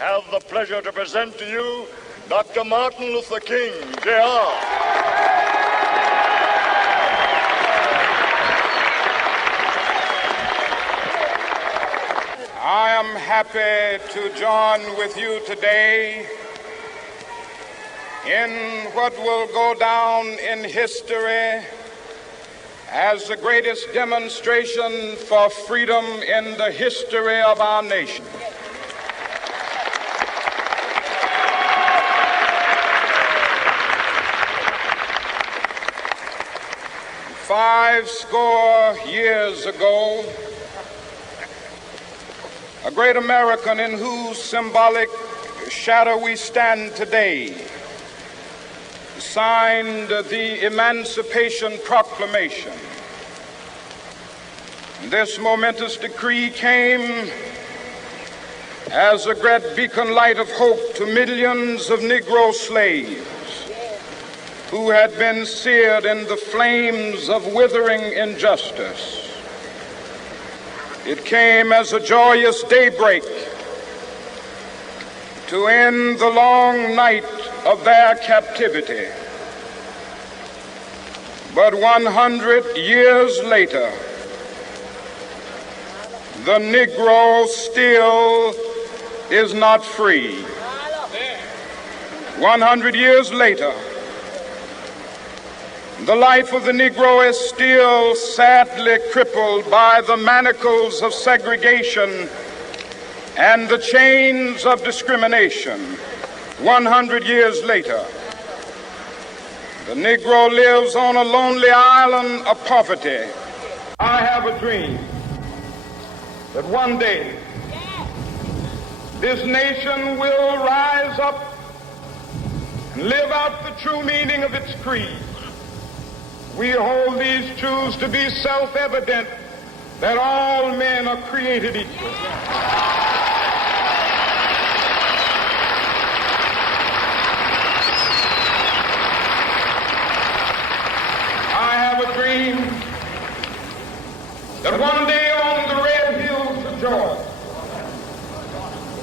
have the pleasure to present to you Dr. Martin Luther King, Jr. I am happy to join with you today in what will go down in history as the greatest demonstration for freedom in the history of our nation. Five score years ago, a great American in whose symbolic shadow we stand today signed the Emancipation Proclamation. This momentous decree came as a great beacon light of hope to millions of Negro slaves who had been seared in the flames of withering injustice. It came as a joyous daybreak to end the long night of their captivity. But 100 years later, the Negro still is not free. 100 years later, the life of the Negro is still sadly crippled by the manacles of segregation and the chains of discrimination. 100 years later, the Negro lives on a lonely island of poverty. I have a dream that one day this nation will rise up and live out the true meaning of its creed. We hold these truths to be self-evident, that all men are created equal. I have a dream that one day on the red hills of Georgia,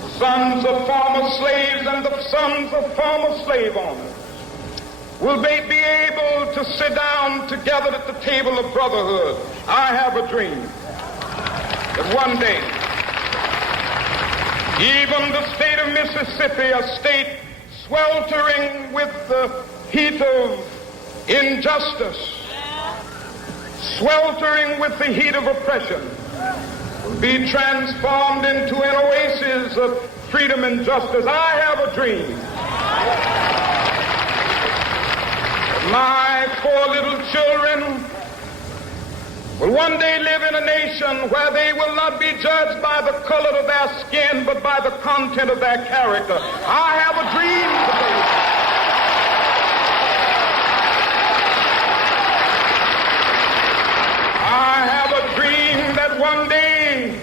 the sons of former slaves and the sons of former slave owners will they be able to sit down together at the table of brotherhood. I have a dream that one day, even the state of Mississippi, a state sweltering with the heat of injustice, sweltering with the heat of oppression, will be transformed into an oasis of freedom and justice. I have a dream. My four little children will one day live in a nation where they will not be judged by the color of their skin, but by the content of their character. I have a dream today. I have a dream that one day,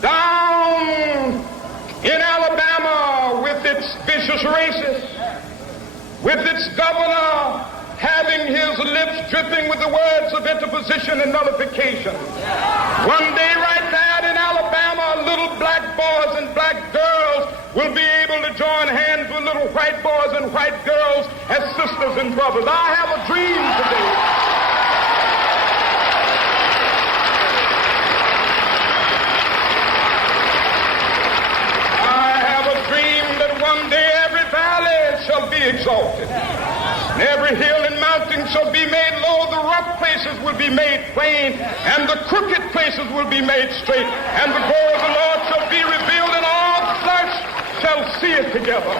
down in Alabama, with its vicious racists, with its governor having his lips dripping with the words of interposition and nullification. One day right there in Alabama, little black boys and black girls will be able to join hands with little white boys and white girls as sisters and brothers. I have a dream today. I have a dream that one day every valley shall be exalted, and every hill and mountain shall be made low. The rough places will be made plain, and the crooked places will be made straight, and the glory of the Lord shall be revealed, and all flesh shall see it together.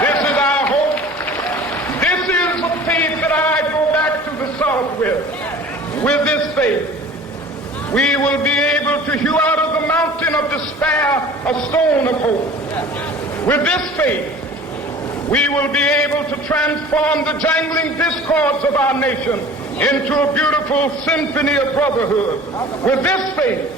This is our hope. This is the faith that I go back to the South with. With this faith, we will be able to hew out of the mountain of despair a stone of hope. With this faith, we will be able to transform the jangling discords of our nation into a beautiful symphony of brotherhood. With this faith,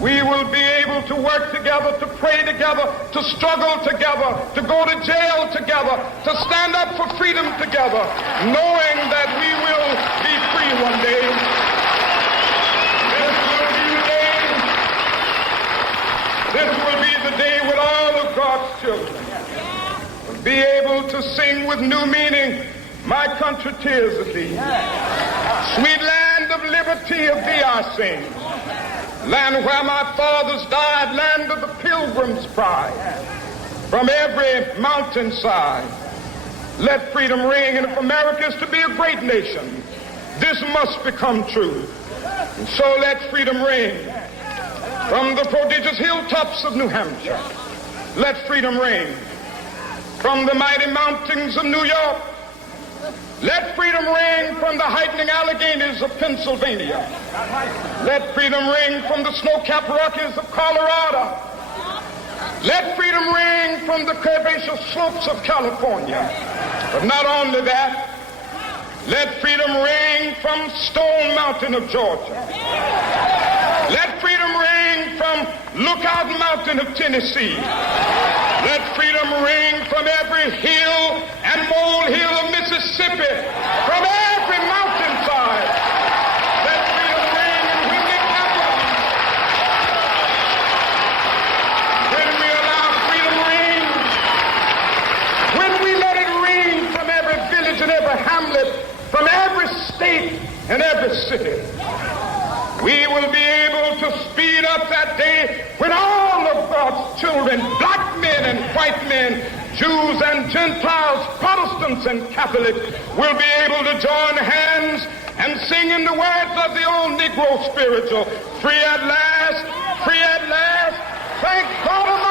we will be able to work together, to pray together, to struggle together, to go to jail together, to stand up for freedom together, knowing that we will be free one day. This will be the day when all to sing with new meaning, my country, tears of thee. Sweet land of liberty, of thee I sing. Land where my fathers died, land of the pilgrim's pride. From every mountainside, let freedom ring. And if America is to be a great nation, this must become true. And so let freedom ring. From the prodigious hilltops of New Hampshire, let freedom ring. From the mighty mountains of New York, let freedom ring. From the heightening Alleghenies of Pennsylvania, let freedom ring. From the snow-capped Rockies of Colorado, let freedom ring. From the curvaceous slopes of California. But not only that, let freedom ring from Stone Mountain of Georgia. Let freedom ring from Lookout Mountain of Tennessee. Let freedom ring from every hill and molehill of Mississippi, from every mountainside. Let freedom ring, and when it happens, when we allow freedom ring, when we let it ring from every village and every hamlet, from every state and every city, we will be able to speed up that day when all of God's children, black men and white men, Jews and Gentiles, Protestants and Catholics, will be able to join hands and sing in the words of the old Negro spiritual, free at last, thank God.